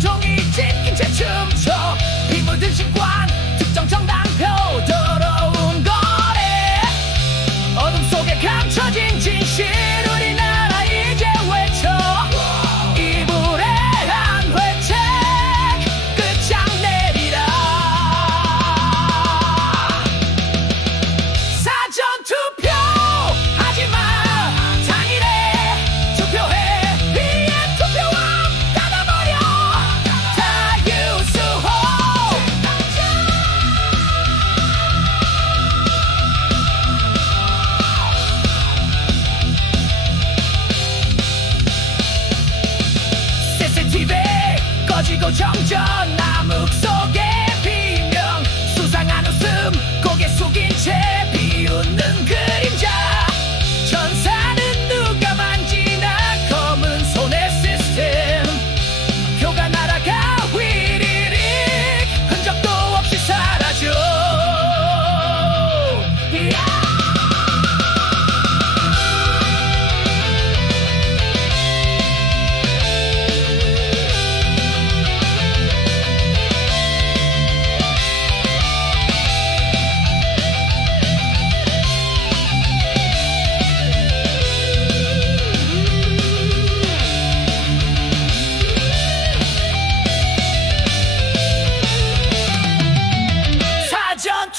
온종일 찍힌 채 춤춰. 빗물든 신고 정전 암흑 속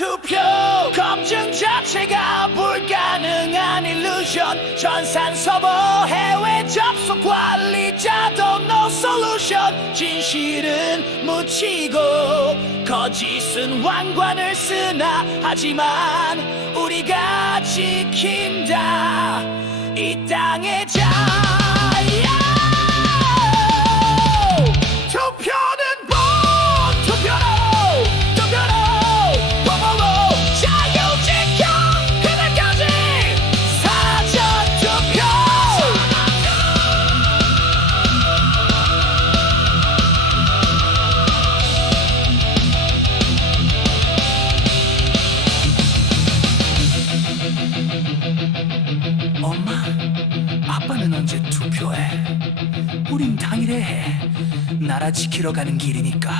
투표. 검증 자체가 불가능한 일루션 전산 서버 해외 접속 관리자도 노 솔루션 진실은 묻히고 거짓은 왕관을 쓰나. 하지만 우리가 지킨다. 이 땅의 엄마, 아빠는 언제 투표해? 우린 당일에 해. 나라 지키러 가는 길이니까.